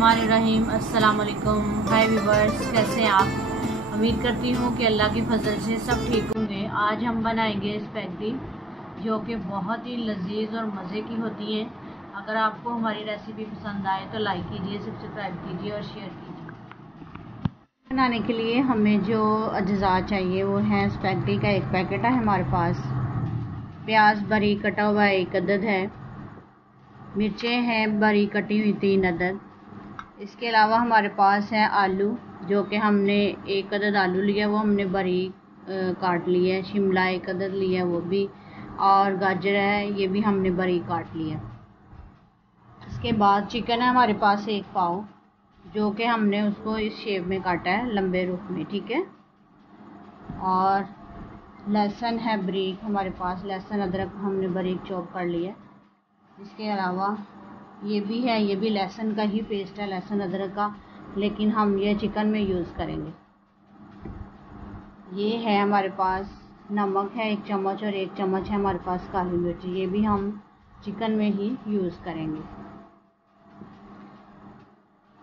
बिस्मिल्लाहिर्रहमानिर्रहीम। अस्सलाम वालेकुम। हाय व्यूवर्स, कैसे हैं आप? उम्मीद करती हूँ कि अल्लाह की फजल से सब ठीक होंगे। आज हम बनाएंगे स्पैगेटी जो कि बहुत ही लजीज और मज़े की होती हैं। अगर आपको हमारी रेसिपी पसंद आए तो लाइक कीजिए, सब्सक्राइब कीजिए और शेयर कीजिए। बनाने के लिए हमें जो अज्जा चाहिए वो है स्पैगेटी का एक पैकेट है हमारे पास, प्याज बारीक कटा हुआ एक अदद है, मिर्चें हैं बारीक कटी हुई 3 अदद। इसके अलावा हमारे पास है आलू, जो कि हमने एक अदद आलू लिया वो हमने बारीक काट लिया है। शिमला एक अदद लिया वो भी, और गाजर है ये भी हमने बारीक काट लिया। इसके बाद चिकन है हमारे पास 1 पाव, जो कि हमने उसको इस शेप में काटा है, लंबे रुख में, ठीक है। और लहसुन है बारीक हमारे पास, लहसुन अदरक हमने बारीक चॉप कर लिया। इसके अलावा ये भी है, ये भी लहसुन का ही पेस्ट है, लहसुन अदरक का, लेकिन हम ये चिकन में यूज़ करेंगे। ये है हमारे पास नमक है 1 चम्मच, और 1 चम्मच है हमारे पास काली मिर्च, ये भी हम चिकन में ही यूज़ करेंगे।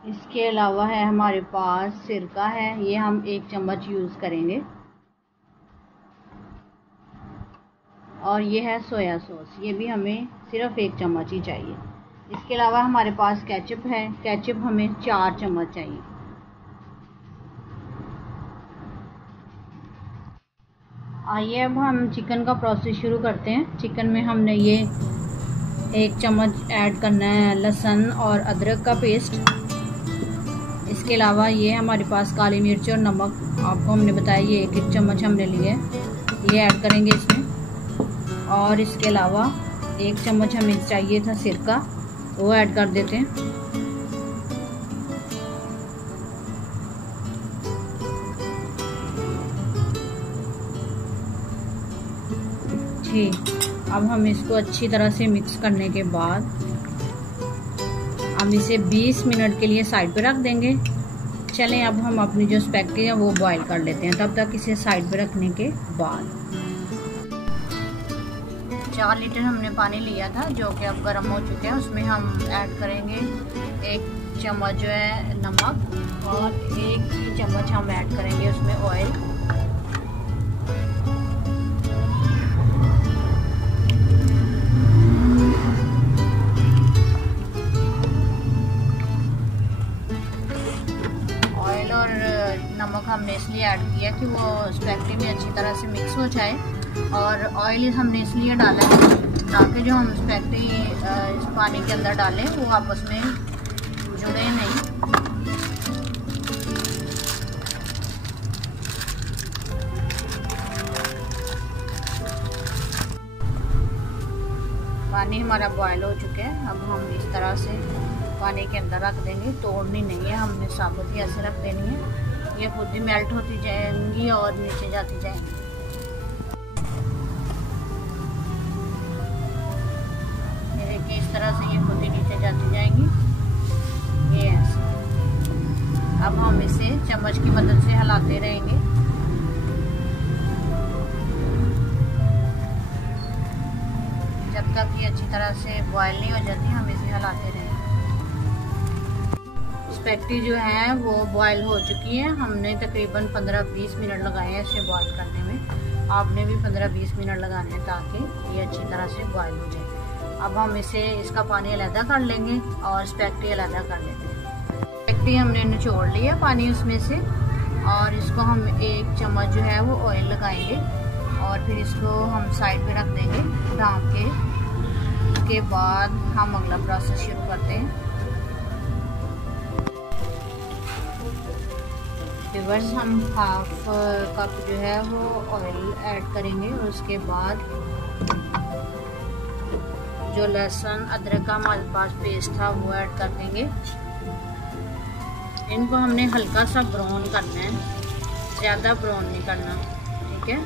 इसके अलावा है हमारे पास सिरका है, ये हम 1 चम्मच यूज़ करेंगे। और ये है सोया सॉस, ये भी हमें सिर्फ 1 चम्मच ही चाहिए। इसके अलावा हमारे पास केचप है, केचप हमें 4 चम्मच चाहिए। आइए अब हम चिकन का प्रोसेस शुरू करते हैं। चिकन में हमने ये 1 चम्मच ऐड करना है लहसुन और अदरक का पेस्ट। इसके अलावा ये हमारे पास काली मिर्च और नमक, आपको हमने बताया ये 1 चम्मच हमने लिए, ये ऐड करेंगे इसमें। और इसके अलावा 1 चम्मच हमें चाहिए था सिरका, वो ऐड कर देते हैं। ठीक, अब हम इसको अच्छी तरह से मिक्स करने के बाद हम इसे 20 मिनट के लिए साइड पे रख देंगे। चलें अब हम अपनी जो स्पैगेटी है वो बॉईल कर लेते हैं। तब तक इसे साइड पे रखने के बाद 4 लीटर हमने पानी लिया था, जो कि अब गर्म हो चुका है। उसमें हम ऐड करेंगे 1 चम्मच जो है नमक, और 1 चम्मच हम ऐड करेंगे उसमें ऑयल। ऑयल और नमक हमने इसलिए ऐड किया कि वो स्पैगेटी में अच्छी तरह से मिक्स हो जाए, और ऑयल हमने इसलिए डाला है ताकि जो हम स्पैगेटी इस पानी के अंदर डालें वो आपस में जुड़े नहीं। पानी हमारा बॉयल हो चुका है। अब हम इस तरह से पानी के अंदर रख देंगे, तोड़नी नहीं है हमने, साबुत ही ऐसे रख देनी है। ये खुद ही मेल्ट होती जाएंगी और नीचे जाती जाएंगी। इस तरह से ये खुद ही नीचे जाती जाएंगी, ये ऐसे। अब हम इसे चम्मच की मदद से हिलाते रहेंगे। जब तक ये अच्छी तरह से बॉयल नहीं हो जाती हम इसे हिलाते रहेंगे। स्पैगेटी जो है वो बॉयल हो चुकी है। हमने तकरीबन 15-20 मिनट लगाए हैं इसे बॉयल करने में। आपने भी 15-20 मिनट लगाने हैं ताकि ये अच्छी तरह से बॉयल हो जाए। अब हम इसे इसका पानी अलग कर लेंगे और स्पैगेटी अलग कर लेते हैं। स्पैगेटी हमने निचोड़ लिया पानी उसमें से, और इसको हम 1 चम्मच जो है वो ऑयल लगाएंगे, और फिर इसको हम साइड पे रख देंगे ढाँप के। उसके बाद हम अगला प्रोसेस शुरू करते हैं। रिवर्स हम 1/2 कप जो है वो ऑयल ऐड करेंगे, और उसके बाद जो लहसुन अदरक का हमारे पास पेस्ट था वो ऐड कर देंगे। इनको हमने हल्का सा ब्राउन करना है, ज़्यादा ब्राउन नहीं करना, ठीक है।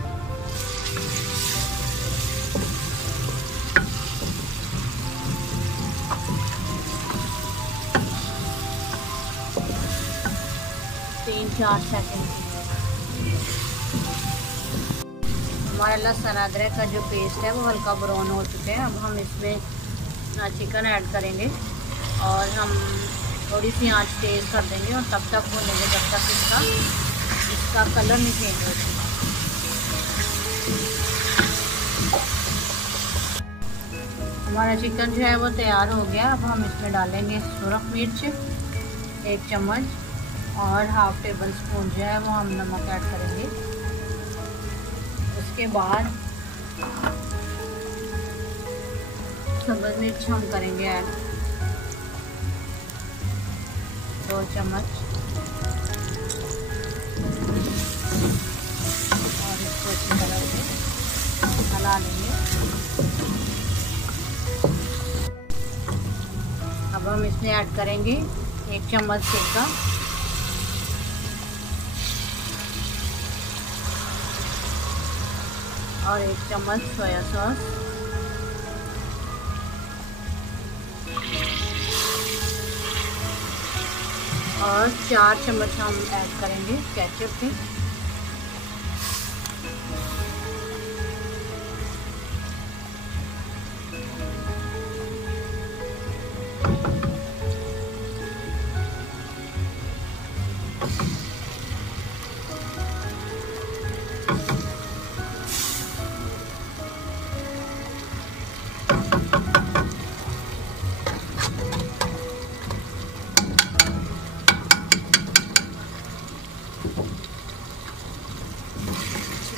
तीन 4 सेकंड। हमारा लहसुन अदरक का जो पेस्ट है वो हल्का ब्राउन हो चुका है। अब हम इसमें चिकन ऐड करेंगे, और हम थोड़ी सी आंच तेज़ कर देंगे और तब तक भूनेंगे जब तक इसका कलर नहीं चेंज होता। हमारा चिकन जो है वो तैयार हो गया। अब हम इसमें डालेंगे सुरख मिर्च 1 चम्मच और हाफ टेबल स्पून जो है वो हम नमक ऐड करेंगे। उसके बाद सब्ज़ मिर्च हम करेंगे ऐड 2 चम्मच और इसको अच्छी तरह से हला लेंगे। अब हम इसमें ऐड करेंगे 1 चम्मच सिरका और 1 चम्मच सोया सॉस और 4 चम्मच हम ऐड करेंगे केचप के।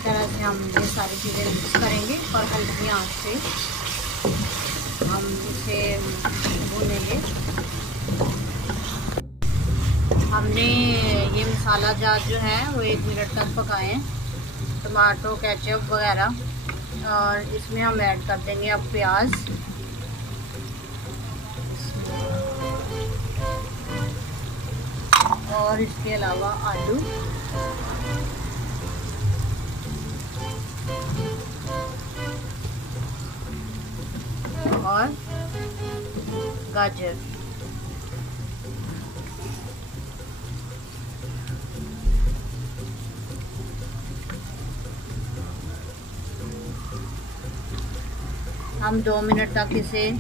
तरह से हम ये सारी चीज़ें मिक्स करेंगे और हल्की आंच से हम इसे भूनेंगे। हमने ये मसाला जात जो है वो 1 मिनट तक पकाए हैं, टमाटो केचप वगैरह। और इसमें हम ऐड कर देंगे अब प्याज और इसके अलावा आलू और गाजर। हम 2 मिनट तक इसे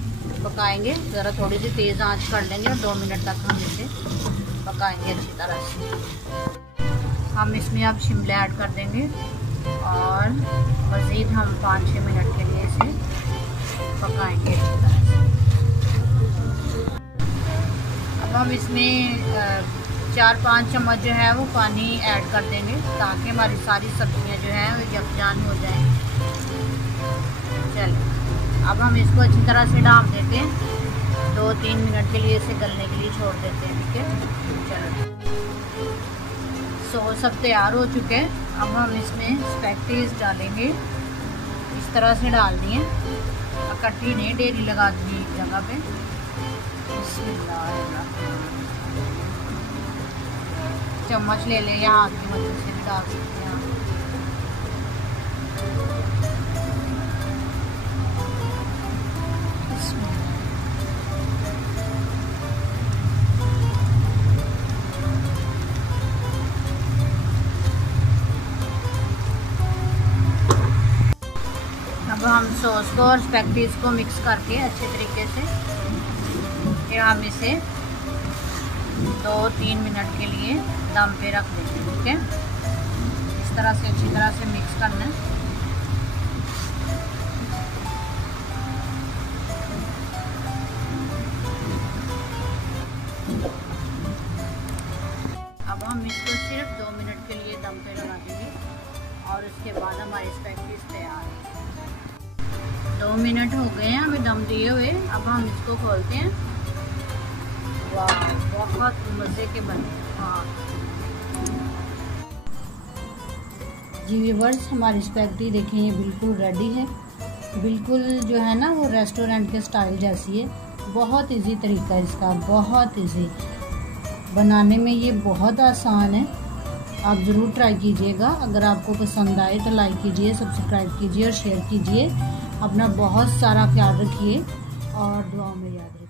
पकाएंगे। ज़रा थोड़ी सी तेज़ आंच कर लेंगे और 2 मिनट तक हम इसे पकाएंगे अच्छी तरह से। हम इसमें अब शिमला ऐड कर देंगे और मज़ीद हम 5-6 मिनट के लिए इसे पकाएंगे अच्छी तरह से। अब हम इसमें 4-5 चम्मच जो है वो पानी ऐड कर देंगे ताकि हमारी सारी सब्जियां जो हैं वो यकजान हो जाएं। चलिए अब हम इसको अच्छी तरह से ढाँप देते हैं, 2-3 मिनट के लिए इसे गलने के लिए छोड़ देते हैं। ठीक है, चलो सॉस सब तैयार हो चुके हैं। अब हम इसमें स्पैगेटीज डालेंगे, इस तरह से डाल दिए, इकट्ठी नहीं ढेरी लगा दी एक जगह पे। चम्मच ले लें या हाथ की मदद से भी डाल सकते हैं। अब हम सॉस को और स्पैगेटीज को मिक्स करके अच्छे तरीके से फिर हम इसे 2-3 मिनट के लिए दम पे रख देंगे। ठीक है, इस तरह से अच्छी तरह से मिक्स करना है। अब हम इसको सिर्फ 2 मिनट के लिए दम पे लगा देंगे और उसके बाद हमारी स्पैगेटीज तैयार है। 2 मिनट हो गए हैं हमें दम दिए हुए। अब हम इसको खोलते हैं। वाह, बहुत मज़े के बने। हाँ जी व्यूअर्स, हमारी स्पैगेटी देखें ये बिल्कुल रेडी है। बिल्कुल जो है ना वो रेस्टोरेंट के स्टाइल जैसी है। बहुत इजी तरीका है इसका, बहुत इजी बनाने में, ये बहुत आसान है। आप ज़रूर ट्राई कीजिएगा। अगर आपको पसंद आए तो लाइक कीजिए, सब्सक्राइब कीजिए और शेयर कीजिए। अपना बहुत सारा ख्याल रखिए और दुआओं में याद रखिए।